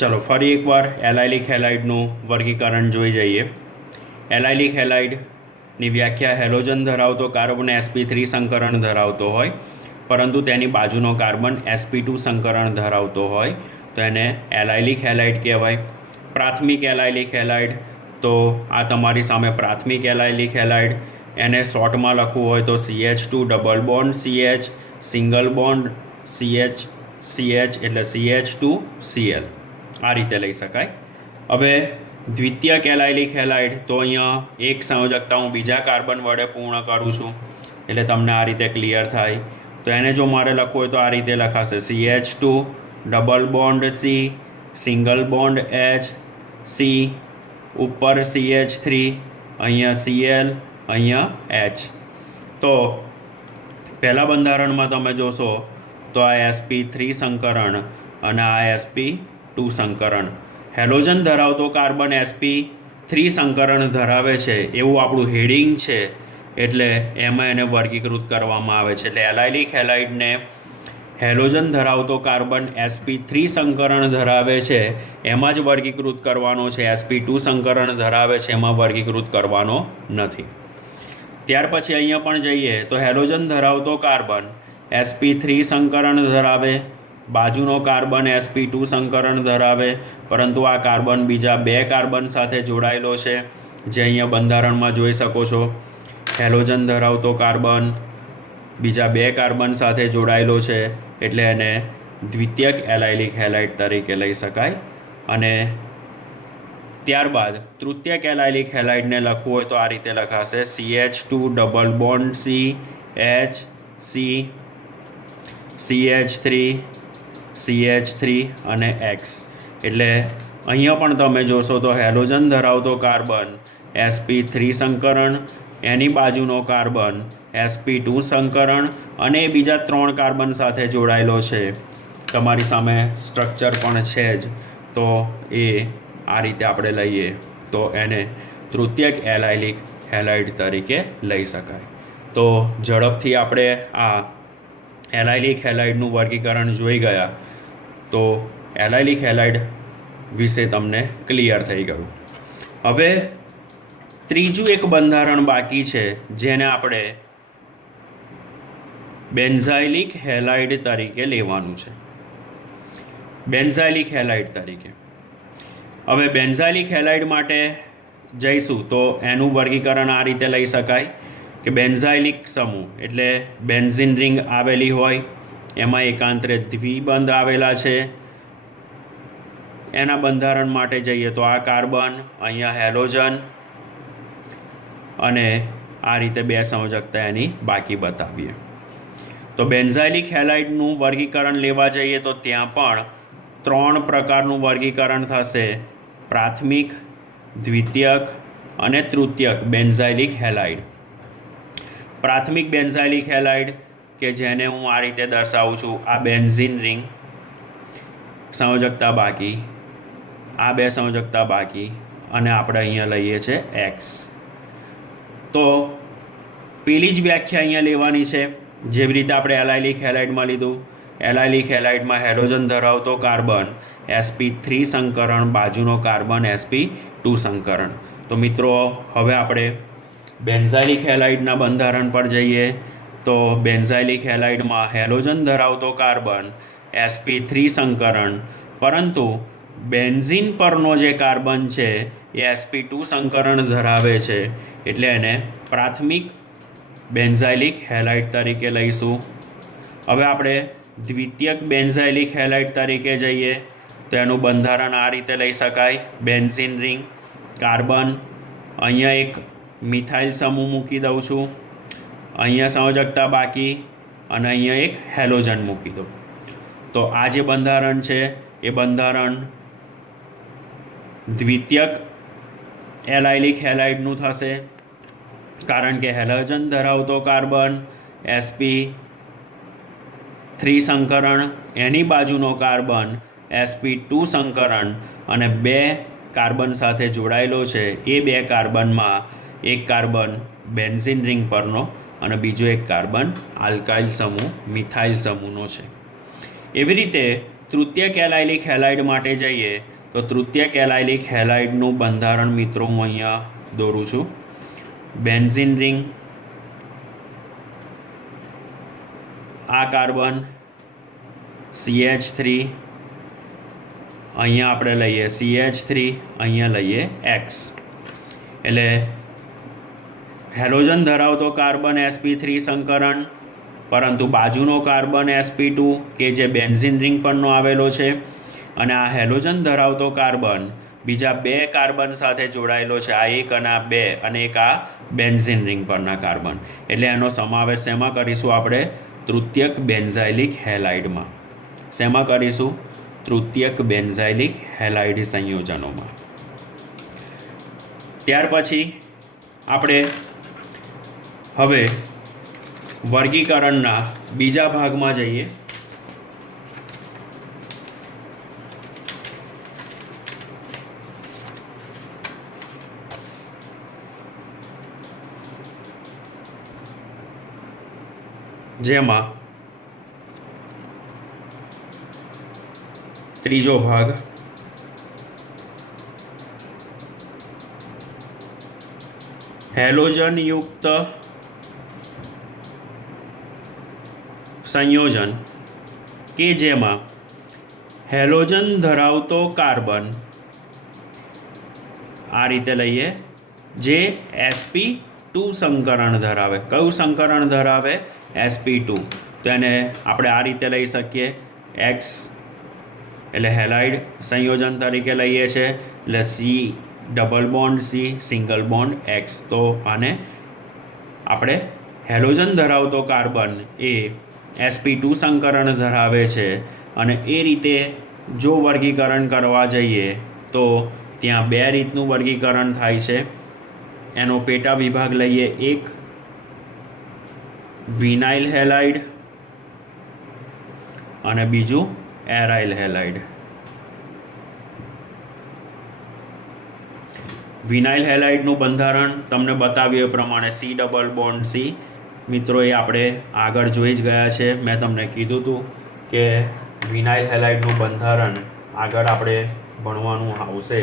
ચલો ફરી એકવાર એલાઇલિક હેલાઇડનું વર્ગીકરણ જોઈ જઈએ. એલાઇલિક હેલાઇડની વ્યાખ્યા હેલોજન ધરાવતો કાર્બન sp3 સંકરણ ધરાવતો હોય પરંતુ તેની બાજુનો કાર્બન sp2 સંકરણ ધરાવતો હોય તો એને એલાઇલિક હેલાઇડ કહેવાય. પ્રાથમિક એલાઇલિક હેલાઇડ, તો આ તમારી સામે પ્રાથમિક એલાઇલિક હેલાઇડ. એને શોર્ટમાં લખવું હોય તો CH2 double bond CH single bond CH એટલે CH2Cl, આ રીતે લઈ શકાય. હવે દ્વિતીયક એલાઇલિક હેલાઇડ, તો અહીંયા એક સંયોજકતા હું બીજા કાર્બન વડે પૂર્ણ કરું છું એટલે તમને આ રીતે ક્લિયર થાય. તો એને જો મારે લખવું હોય તો આ રીતે લખાશે CH2 double bond C single bond H C ઉપર CH3, અહીંયા Cl, અહીંયા H. તો પહેલા બંધારણમાં તમે જોશો તો આ sp3 સંકરણ અને આ sp2 સંકરણ. હેલોજન ધરાવતો કાર્બન sp3 સંકરણ ધરાવે છે એવું આપણું હેડિંગ છે એટલે એમાં એને વર્ગીકૃત કરવામાં આવે છે. એટલે એલાઇલિક હેલાઇડને હેલોજન ધરાવતો કાર્બન sp3 સંકરણ ધરાવે છે એમાં જ વર્ગીકૃત કરવાનો છે. sp2 સંકરણ ધરાવે છે એમાં વર્ગીકૃત કરવાનો નથી. ત્યાર પછી અહીંયા પણ જઈએ તો હેલોજન ધરાવતો કાર્બન sp3 સંકરણ ધરાવે, બાજુનો કાર્બન sp2 સંકરણ ધરાવે, પરંતુ આ કાર્બન બીજા બે કાર્બન સાથે જોડાયેલો છે જે અહીંયા બંધારણમાં જોઈ શકો છો. હેલોજન ધરાવતો કાર્બન બીજા બે કાર્બન સાથે જોડાયેલો છે એટલે એને દ્વિતીયક એલાઇલિક હેલાઇડ તરીકે લઈ શકાય. અને ત્યારબાદ તૃતીયક એલાઇલિક હેલાઇડને લખવું હોય તો આ રીતે લખાશે CH2 double bond C H C CH3 અને X. એટલે અહીંયા પણ તમે જોશો તો હેલોજન ધરાવતો કાર્બન sp3 સંકરણ, એની બાજુનો કાર્બન sp2 સંકરણ અને એ બીજા ત્રણ કાર્બન સાથે જોડાયેલો છે. તમારી સામે સ્ટ્રક્ચર પણ છે જ, તો એ આ રીતે આપણે લઈએ તો એને તૃતીયક એલાઇલિક હેલાઇડ તરીકે લઈ શકાય. તો ઝડપથી આપણે આ એલાઇલિક હેલાઇડનું વર્ગીકરણ જોઈ ગયા. તો એલાઇલિક હેલાઇડ વિશે તમને ક્લિયર થઈ ગયું. હવે ત્રીજું એક બંધારણ બાકી છે જેને આપણે બેન્ઝાઇલિક હેલાઇડ તરીકે લેવાનું છે. બેન્ઝાઇલિક હેલાઇડ તરીકે. હવે બેન્ઝાઇલિક હેલાઇડ માટે જઈશું તો એનું વર્ગીકરણ આ રીતે લઈ શકાય કે બેન્ઝાઇલિક સમૂહ એટલે બેન્ઝિન રિંગ આવેલી હોય, એમાં એકાંતરે દ્વિબંધ આવેલા છે. એના બંધારણ માટે જઈએ તો આ કાર્બન, અહીંયા હેલોજન અને આ રીતે બે સંયોજકતા એની બાકી બતાવીએ. તો બેન્ઝાઇલિક હેલાઇડનું વર્ગીકરણ લેવા જઈએ તો ત્યાં પણ ત્રણ પ્રકારનું વર્ગીકરણ થશે: પ્રાથમિક, દ્વિતીયક અને તૃતીયક બેન્ઝાઇલિક હેલાઇડ. પ્રાથમિક બેન્ઝાઇલિક હેલાઇડ કે જેને હું આ રીતે દર્શાવું છું, આ બેન્ઝિન રિંગ, સંયોજકતા બાકી, આ બે સંયોજકતા બાકી અને આપણે અહીંયા લઈએ છીએ X. તો પેલી જ વ્યાખ્યા અહીંયા લેવાની છે જેવી રીતે આપણે એલાઇલિક હેલાઇડમાં લીધું. એલાઇલિક હેલાઇડમાં હેલોજન ધરાવતો કાર્બન sp3 સંકરણ, બાજુનો કાર્બન sp2 સંકરણ. તો મિત્રો હવે આપણે બેન્ઝાઇલિક હેલાઇડના બંધારણ પર જઈએ તો બેન્ઝાઇલિક હેલાઇડમાં હેલોજન ધરાવતો કાર્બન sp3 સંકરણ, પરંતુ બેન્ઝિન પરનો જે કાર્બન છે એ sp2 સંકરણ ધરાવે છે એટલે એને પ્રાથમિક બેન્ઝાઇલિક હેલાઇડ તરીકે લઈશું. હવે આપણે દ્વિતીયક બેન્ઝાઇલિક હેલાઇડ તરીકે જઈએ તો એનું બંધારણ આ રીતે લઈ શકાય. બેન્ઝિન રિંગ, કાર્બન, અહીંયા એક મિથાઇલ સમૂહ મૂકી દઉં છું, અહીંયા સંયોજકતા બાકી અને અહીંયા એક હેલોજન મૂકી દઉં. તો આ જે બંધારણ છે એ બંધારણ દ્વિતીયક એલાઇલિક હેલાઇડનું થશે, કારણ કે હેલોજન ધરાવતો કાર્બન sp3 સંકરણ, એની બાજુનો કાર્બન sp2 સંકરણ અને બે કાર્બન સાથે જોડાયેલો છે. એ બે કાર્બનમાં એક કાર્બન બેન્ઝિન રિંગ પરનો અને બીજો એક કાર્બન આલ્કાઇલ સમૂહ મિથાઇલ સમૂહનો છે. એવી રીતે તૃતીયક એલાઇલિક હેલાઇડ માટે જઈએ તો તૃતીયક એલાઇલિક હેલાઇડનું બંધારણ મિત્રો હું અહીંયા દોરું છું. બેન્ઝીન રિંગ, આ કાર્બન CH3, અહીંયા આપણે લઈએ CH3, અહીંયા લઈએ X. એટલે હેલોજન ધરાવતો કાર્બન sp3 સંકરણ, પરંતુ બાજુનો કાર્બન sp2 કે જે બેન્ઝીન રિંગ પરનો આવેલો છે, અને આ હેલોજન ધરાવતો કાર્બન બીજા બે કાર્બન સાથે જોડાયેલો છે, આ એક અને આ બે, અને એક આ બેન્ઝીન રિંગ પરના કાર્બન. એટલે એનો સમાવેશ શેમાં કરીશું આપણે? તૃતીયક બેન્ઝાઇલિક હેલાઇડમાં. શેમાં કરીશું? તૃતીયક બેન્ઝાઇલિક હેલાઇડ સંયોજનોમાં. ત્યાર પછી આપણે હવે વર્ગીકરણના બીજા ભાગમાં જઈએ. જેમાં ત્રીજો ભાગ હેલોજનયુક્ત સંયોજન કે જેમાં હેલોજન ધરાવતો કાર્બન આ રીતે લઈએ જે sp2 સંકરણ ધરાવે. કયું સંકરણ ધરાવે? sp2. તો એને આપણે આ રીતે લઈ શકીએ. X એટલે હેલાઇડ સંયોજન તરીકે લઈએ છીએ, એટલે C double bond C single bond X. તો આને આપણે હેલોજન ધરાવતો કાર્બન એ sp2 સંકરણ ધરાવે છે, અને એ રીતે જો વર્ગીકરણ કરવા જઈએ તો ત્યાં બે રીતનું વર્ગીકરણ થાય છે. એનો પેટા વિભાગ લઈએ. એક વિનાઇલ હેલાઇડ અને બીજું એરાઇલ હેલાઇડ. વિનાઇલ હેલાઇડનું બંધારણ તમને બતાવ્યું એ પ્રમાણે C ડબલ બોન્ડ C. મિત્રો એ આપણે આગળ જોઈ જ ગયા છે. મેં તમને કીધું હતું કે વિનાઇલ હેલાઇડનું બંધારણ આગળ આપણે ભણવાનું આવશે.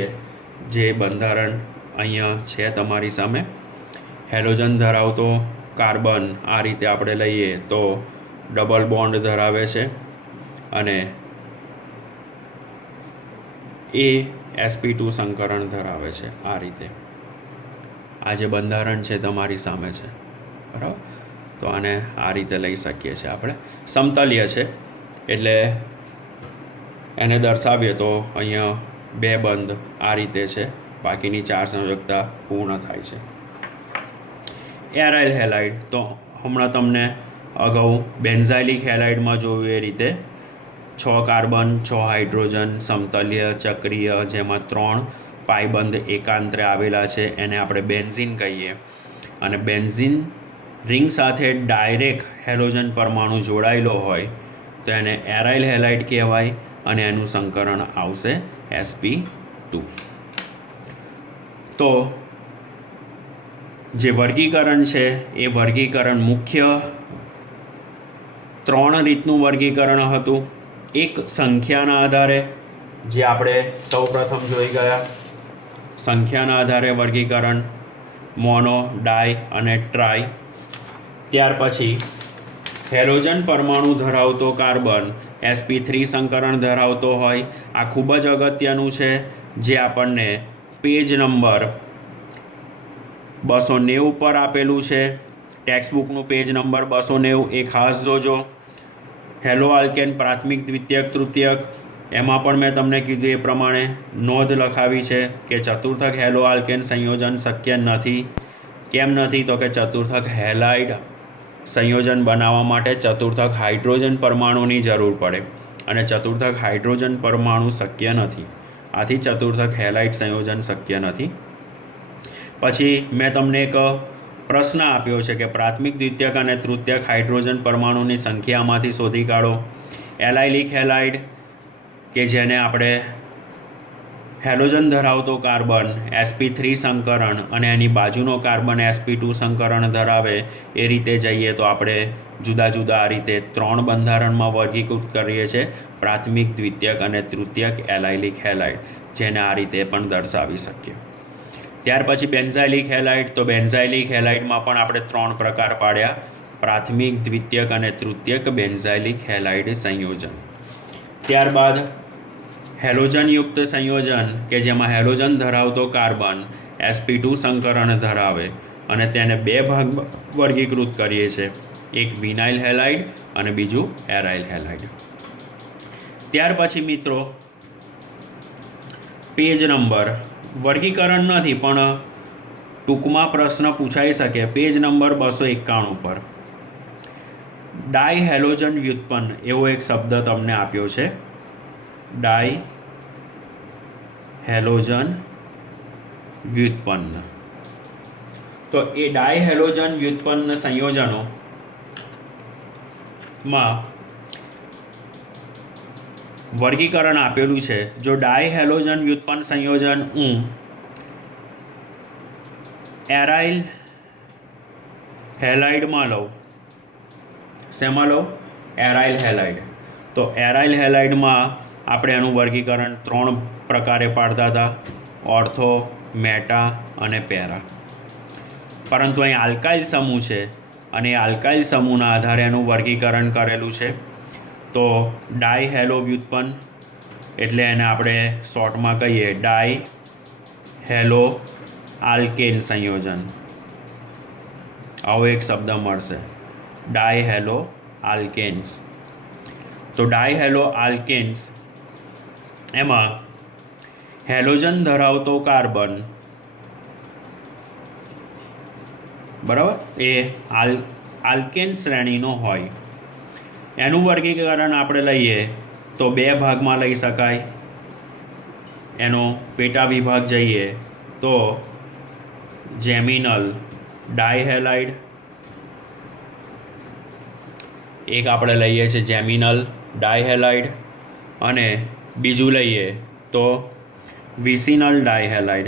જે બંધારણ અહીંયા છે તમારી સામે. હેલોજન ધરાવતો કાર્બન આ રીતે આપણે લઈએ તો ડબલ બોન્ડ ધરાવે છે, અને એ sp2 સંકરણ ધરાવે છે. આ રીતે આ જે બંધારણ છે તમારી સામે છે, બરાબર. તો આને આ રીતે લઈ શકીએ છીએ આપણે. સમતલીય છે એટલે એને દર્શાવીએ તો અહીંયા બે બંધ આ રીતે છે, બાકીની ચાર સંયોજકતા પૂર્ણ થાય છે. એરાઇલ હેલાઇડ તો હમણાં તમને અગાઉ બેન્ઝાઇલિક હેલાઇડમાં જોયું એ રીતે 6 કાર્બન 6 હાઇડ્રોજન સમતલીય ચક્રીય, જેમાં 3 પાયબંધ એકાંતરે આવેલા છે, એને આપણે બેન્ઝીન કહીએ. અને બેન્ઝીન રિંગ સાથે ડાયરેક્ટ હેલોજન પરમાણુ જોડાયેલો હોય તો એને એરાઇલ હેલાઇડ કહેવાય, અને એનું સંકરણ આવશે sp2. તો જે વર્ગીકરણ છે એ વર્ગીકરણ મુખ્ય 3 રીતનું વર્ગીકરણ હતું. એક સંખ્યાના આધારે, જે આપણે સૌપ્રથમ જોઈ ગયા, સંખ્યાના આધારે વર્ગીકરણ મોનો, ડાય અને ટ્રાય. ત્યાર પછી હેલોજન પરમાણુ ધરાવતો કાર્બન sp3 સંકરણ ધરાવતો હોય. આ ખૂબ જ અગત્યનું છે, જે આપણને પેજ નંબર 290 પર આપેલું છે. ટેક્સ્ટબુકનું પેજ નંબર 290 એ ખાસ જોજો. હેલો આલ્કેન પ્રાથમિક, દ્વિતીયક, તૃતીયક, એમાં પણ મેં તમને કીધું એ પ્રમાણે નોંધ લખાવી છે કે ચતુર્થક હેલો આલ્કેન સંયોજન શક્ય નથી. કેમ નથી? તો કે ચતુર્થક હેલાઇડ સંયોજન બનાવવા માટે ચતુર્થક હાઇડ્રોજન પરમાણુની જરૂર પડે, અને ચતુર્થક હાઇડ્રોજન પરમાણુ શક્ય નથી. આથી ચતુર્થક હેલાઇડ સંયોજન શક્ય નથી. પછી મેં તમને એક પ્રશ્ન આપ્યો છે કે પ્રાથમિક, દ્વિતીયક અને તૃતીયક હાઇડ્રોજન પરમાણુની સંખ્યામાંથી શોધી કાઢો. એલાઇલિક હેલાઇડ કે જેને આપણે હેલોજન ધરાવતો કાર્બન sp3 સંકરણ અને એની બાજુનો કાર્બન sp2 સંકરણ ધરાવે એ રીતે જઈએ તો આપણે જુદા જુદા આ રીતે 3 બંધારણમાં વર્ગીકૃત કરીએ છીએ, પ્રાથમિક, દ્વિતીયક અને તૃતીયક એલાઇલિક હેલાઇડ, જેને આ રીતે પણ દર્શાવી શકીએ. ત્યાર પછી બેન્ઝાઇલિક હેલાઇડ. તો બેન્ઝાઇલિક હેલાઇડમાં પણ આપણે 3 પ્રકાર પાડ્યા, પ્રાથમિક, દ્વિતીયક અને તૃતીયક બેન્ઝાઇલિક હેલાઇડ સંયોજન. ત્યારબાદ હેલોજનયુક્ત સંયોજન કે જેમાં હેલોજન ધરાવતો કાર્બન sp2 સંકરણ ધરાવે અને તેને 2 ભાગમાં વર્ગીકૃત કરીએ છીએ, એક વિનાઇલ હેલાઇડ અને બીજું એરાઇલ હેલાઇડ. ત્યાર પછી મિત્રો પેજ નંબર વર્ગીકરણ નથી પણ ટૂંકમાં પ્રશ્ન પૂછાઈ શકે, પેજ નંબર 291 પર ડાયહેલોજન વ્યુત્પન્ન એવો એક શબ્દ તમને આપ્યો છે. ડાયહેલોજન વ્યુત્પન્ન. તો એ ડાયહેલોજન વ્યુત્પન્ન સંયોજનોમાં વર્ગીકરણ આપેલું છે. જો ડાયહેલોજન વ્યુત્પન્ન સંયોજન હું એરાઇલ હેલાઇડમાં લઉં, શેમાં લઉં? Aryl halide. તો એરાઇલ હેલાઇડમાં આપણે એનું વર્ગીકરણ 3 પ્રકારે પાડતા હતા, ઓર્થો, મેટા અને પેરા. પરંતુ અહીં આલ્કાઇલ સમૂહ છે અને એ આલ્કાઇલ સમૂહના આધારે એનું વર્ગીકરણ કરેલું છે. તો ડાયહેલો વ્યુત્પન્ન એટલે એને આપણે શોર્ટમાં કહીએ ડાયહેલો આલ્કેન સંયોજન. આવો એક શબ્દ મળશે, ડાયહેલો આલ્કેન્સ. તો ડાયહેલો આલ્કેન્સ એમાં હેલોજન ધરાવતો કાર્બન, બરાબર, એ આલ્કેન શ્રેણીનો હોય. એનું વર્ગીકરણ આપણે લઈએ તો 2 ભાગમાં લઈ શકાય. એનો પેટા વિભાગ જઈએ તો જેમિનલ ડાયહેલાઇડ, એક આપણે લઈએ છીએ જેમિનલ ડાયહેલાઇડ, અને બીજું લઈએ તો વિસિનલ ડાયહેલાઇડ.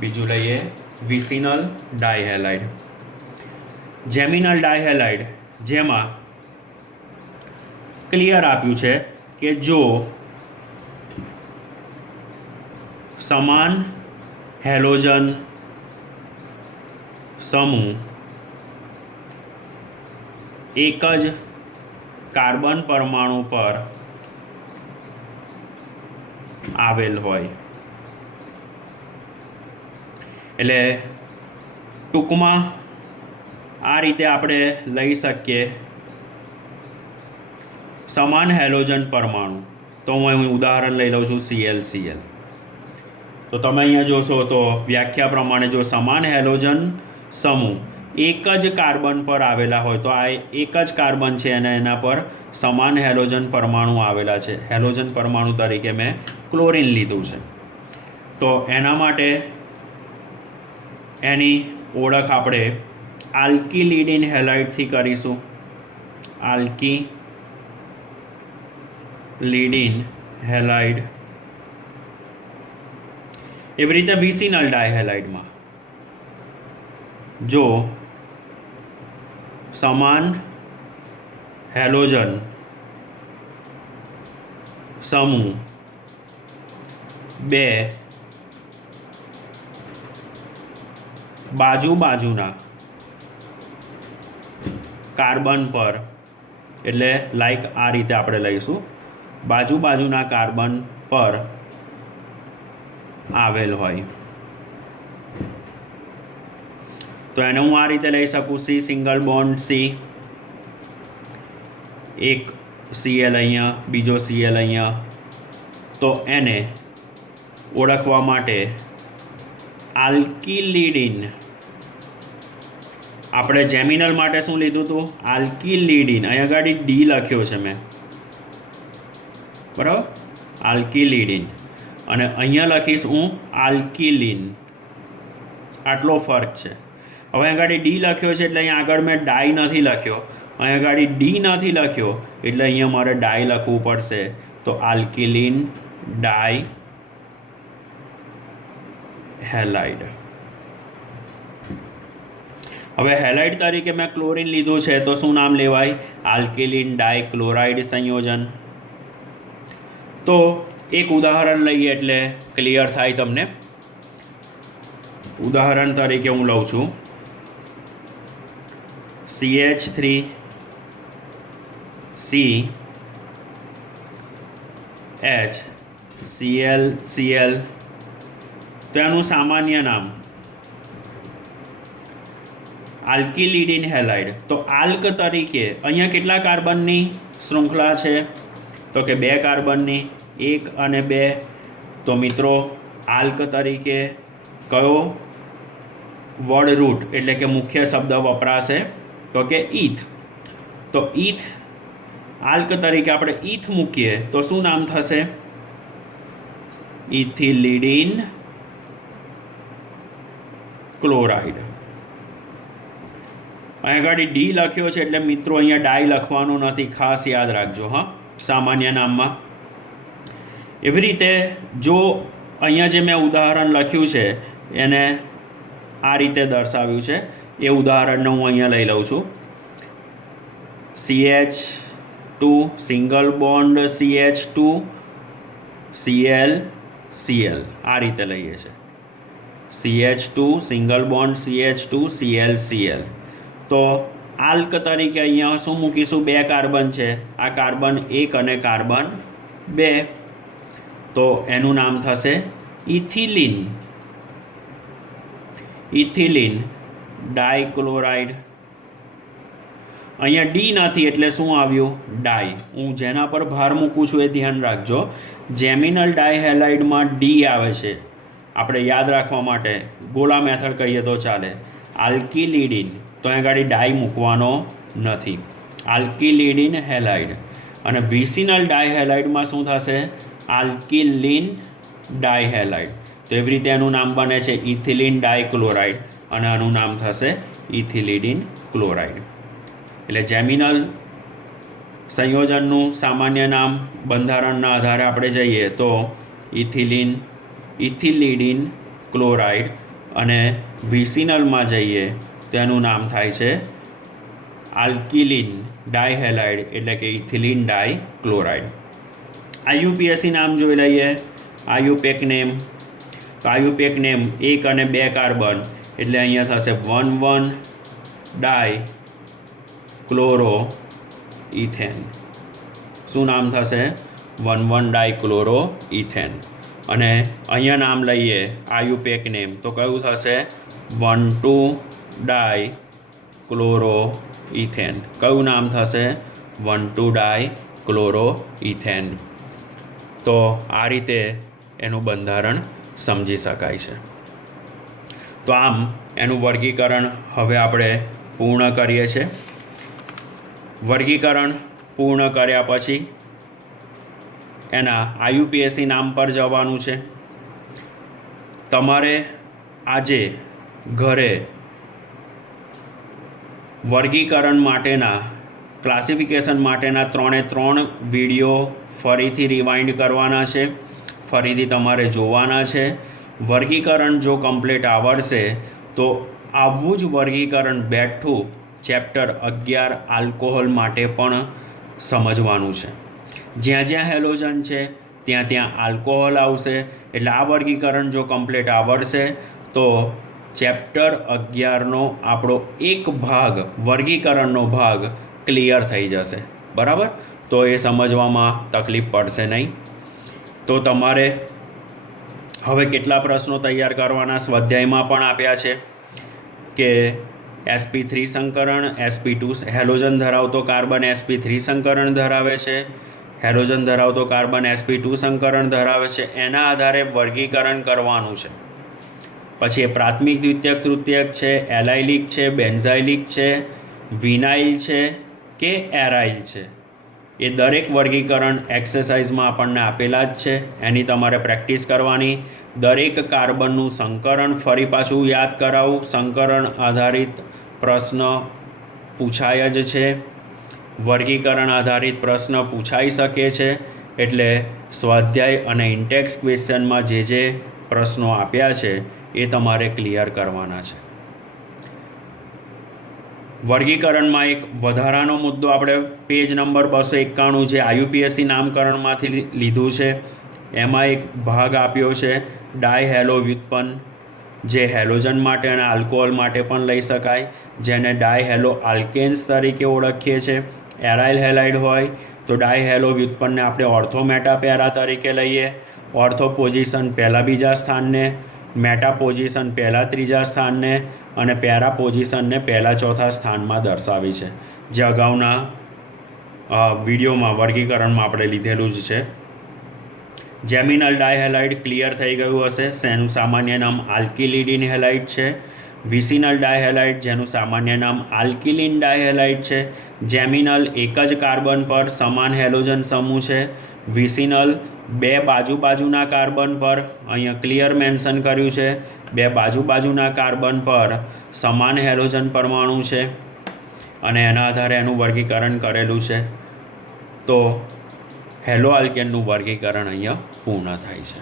બીજું લઈએ વિસિનલ ડાયહેલાઇડ. જેમિનલ ડાયહેલાઇડ જેમાં ક્લિયર આપ્યું છે કે જો સમાન હેલોજન સમૂહ એક જ કાર્બન પરમાણુ પર આવેલ હોય, એટલે ટૂંકમાં આ રીતે આપણે લઈ શકીએ સમાન હેલોજન પરમાણુ. તો હું ઉદાહરણ લઈ લઉં છું ClCl. તો તમે અહીંયા જોશો તો વ્યાખ્યા પ્રમાણે જો સમાન હેલોજન સમૂહ એક જ કાર્બન પર આવેલા હોય તો આ એક જ કાર્બન છે અને એના પર સમાન હેલોજન પરમાણુ આવેલા છે. હેલોજન પરમાણુ તરીકે મેં ક્લોરીન લીધું છે. તો એના માટે એની ઓળખ આપણે આલ્કિલિડીન હેલાઇડથી કરીશું. આલ્કિલિડીન હેલાઇડ. એવી રીતે વિસિનલ ડાયહેલાઇડમાં જો સમાન હેલોજન સમૂહ 2 બાજુના કાર્બન પર, એટલે લાઈક આ રીતે આપણે લઈશું, બાજુના કાર્બન પર આવેલ હોય તો એને હું આ રીતે લઈ શકું. C સિંગલ બોન્ડ C, એક Cl અહીંયા, બીજો Cl અહીંયા. તો એને ઓળખવા માટે આલ્કિલિડીન, આપણે જેમિનલ માટે શું લીધું હતું? આલ્કિલિડીન. અહીંયા આગળ D લખ્યો છે મેં, બરાબર, આલ્કિલિડીન. અને અહીંયા લખીશ હું આલ્કિલિન. આટલો ફરક છે. હવે આગળ ડી લખ્યો છે એટલે અહીંયા આગળ મેં ડાઈ નથી લખ્યો, અહીંયા આગળ ડી નથી લખ્યો એટલે અહીંયા મારે ડાઈ લખવું પડશે. તો આલ્કિલિન ડાઈ હેલાઇડ. હવે હેલાઇડ તરીકે મેં ક્લોરીન લીધું છે તો શું નામ લેવાય? આલ્કિલિન ડાયક્લોરાઇડ સંયોજન. તો એક ઉદાહરણ લઈએ એટલે ક્લિયર થાય તમને. ઉદાહરણ તરીકે હું લઉં છું CH3CHCl. તો એનું સામાન્ય નામ આલ્કિલિડિન હેલાઇડ. તો આલ્ક તરીકે અહીંયા કેટલા કાર્બનની શૃંખલા છે? તો કે 2 કાર્બનની, 1 અને 2. તો મિત્રો આલ્ક તરીકે કયો વર્ડ રૂટ એટલે કે મુખ્ય શબ્દ વપરાશે? તો કે ઈથ. તો ઈથ આલ્ક તરીકે આપણે ઈથ મૂકીએ તો શું નામ થશે? ઇથિલિડિન ક્લોરાઇડ. અહીંયા આગળ ડી લખ્યો છે એટલે મિત્રો અહીંયા ડાઈ લખવાનું નથી, ખાસ યાદ રાખજો. હા, સામાન્ય નામમાં. એવી રીતે જો અહીંયા જે મેં ઉદાહરણ લખ્યું છે એને આ રીતે દર્શાવ્યું છે, એ ઉદાહરણને હું અહીંયા લઈ લઉં છું. CH2 single bond CH2 ClCl આ રીતે લઈએ છીએ. CH2 single bond CH2 ClCl. તો આલ્ક તરીકે અહીંયા શું મૂકીશું? 2 કાર્બન છે, આ કાર્બન 1 અને કાર્બન 2. તો એનું નામ થશે ઇથિલિન. ઇથિલિન ડાયક્લોરાઇડ. અહીંયા ડી નથી એટલે શું આવ્યું? ડાઈ. હું જેના પર ભાર મૂકું છું એ ધ્યાન રાખજો. જેમિનલ ડાયહેલાઇડમાં ડી આવે છે. આપણે યાદ રાખવા માટે ગોલા મેથડ કહીએ તો ચાલે. આલ્કિલિડિન તો અહીંયા ગાડી ડાઈ મૂકવાનો નથી. આલ્કિલિડિન હેલાઇડ. અને વિસિનલ ડાયહેલાઇડમાં શું થશે? આલ્કિલિન ડાયહેલાઇડ. તો એવી રીતે એનું નામ બને છે ઇથિલિન ડાયક્લોરાઇડ અને આનું નામ થશે ઇથિલિડિન ક્લોરાઇડ. એટલે જેમિનલ સંયોજનનું સામાન્ય નામ બંધારણના આધારે આપણે જઈએ તો ઇથિલિડિન ક્લોરાઇડ, અને વિસિનલમાં જઈએ તો એનું નામ થાય છે આલ્કિલિન ડાયહેલાઇડ એટલે કે ઇથિલિન ડાયક્લોરાઇડ. IUPAC નામ જોઈ લઈએ. IUPAC name. તો IUPAC નેમ 1 અને 2 કાર્બન એટલે અહીંયા થશે 1,1 ડાયક્લોરો ઇથેન. શું નામ થશે? 1,1 ડાયક્લોરો ઇથેન. અને અહીંયા નામ લઈએ IUPAC નેમ તો કયું થશે? 1,2 ડાયક્લોરો ઇથેન. કયું નામ થશે? 1,2 ડાયક્લોરો ઇથેન. તો આ રીતે એનું બંધારણ સમજી શકાય છે. તો આમ એનું વર્ગીકરણ હવે આપણે પૂર્ણ કરીએ છીએ. વર્ગીકરણ પૂર્ણ કર્યા પછી એના IUPAC નામ પર જવાનું છે. તમારે આજે ઘરે વર્ગીકરણ માટેના ક્લાસિફિકેશન માટેના 3 વિડીયો ફરીથી રિવાઇન્ડ કરવાના છે, ફરીથી તમારે જોવાના છે. વર્ગીકરણ જો કમ્પ્લીટ આવડશે તો આવું જ વર્ગીકરણ બેઠું ચેપ્ટર 11 આલ્કોહોલ માટે પણ સમજવાનું છે. જ્યાં જ્યાં હેલોજન છે ત્યાં ત્યાં આલ્કોહોલ આવશે. એટલે આ વર્ગીકરણ જો કમ્પ્લીટ આવડશે તો ચેપ્ટર 11નો આપણો એક ભાગ, વર્ગીકરણનો ભાગ ક્લિયર થઈ જશે. બરાબર? તો એ સમજવામાં તકલીફ પડશે નહીં. તો તમારે હવે કેટલા પ્રશ્નો તૈયાર કરવાના સ્વાધ્યાયમાં પણ આપ્યા છે કે sp3 સંકરણ, sp2 હેલોજન ધરાવતો કાર્બન sp3 સંકરણ ધરાવે છે, હેલોજન ધરાવતો કાર્બન sp2 સંકરણ ધરાવે છે. એના આધારે વર્ગીકરણ કરવાનું છે. પછી એ પ્રાથમિક, દ્વિતીયક, તૃતીયક છે, એલાઇલિક છે, બેન્ઝાઇલિક છે, વિનાઇલ છે કે એરાઇલ છે. એ દરેક વર્ગીકરણ એક્સરસાઇઝમાં આપણને આપેલા જ છે, એની તમારે પ્રેક્ટિસ કરવાની. દરેક કાર્બનનું સંકરણ ફરી પાછું યાદ કરાવું, સંકરણ આધારિત પ્રશ્ન પૂછાય જ છે, વર્ગીકરણ આધારિત પ્રશ્ન પૂછાઈ શકે છે. એટલે સ્વાધ્યાય અને ઇન્ટેક્સ ક્વેશ્ચનમાં જે પ્રશ્નો આપ્યા છે એ તમારે ક્લિયર કરવાના છે. વર્ગીકરણમાં એક વધારાનો મુદ્દો આપણે પેજ નંબર 291 જે IUPAC નામકરણમાંથી લીધું છે, એમાં એક ભાગ આપ્યો છે ડાયહેલો વ્યુત્પન્ન, જે હેલોજન માટે અને આલ્કોહોલ માટે પણ લઈ શકાય, જેને ડાયહેલો આલ્કેન્સ તરીકે ઓળખીએ છીએ. એરાઇલ હેલાઇડ હોય તો ડાયહેલો વ્યુત્પન્નને આપણે ઓર્થો મેટા પેરા તરીકે લઈએ. ઓર્થો પોઝિશન પહેલાં બીજા સ્થાનને, મેટા પોઝિશન પહેલાં ત્રીજા સ્થાનને અને પેરા પોઝિશનને પહેલાં ચોથા સ્થાનમાં દર્શાવી છે, જે અગાઉના વિડીયોમાં વર્ગીકરણમાં આપણે લીધેલું જ છે. જેમિનલ ડાયહેલાઇડ ક્લિયર થઈ ગયું હશે, જેનું સામાન્ય નામ આલ્કિલિડીન હેલાઇડ છે. વિસિનલ ડાયહેલાઇડ, જેનું સામાન્ય નામ આલ્કિલિન ડાયહેલાઇડ છે. જેમિનલ એક જ કાર્બન પર સમાન હેલોજન સમૂહ છે. વિસિનલ બે બાજુના કાર્બન પર, અહીંયા ક્લિયર મેન્શન કર્યું છે, બે બાજુના કાર્બન પર સમાન હેલોજન પરમાણુ છે અને એના આધારે એનું વર્ગીકરણ કરેલું છે. તો હેલો આલ્કેનનું વર્ગીકરણ અહીંયા પૂર્ણ થાય છે.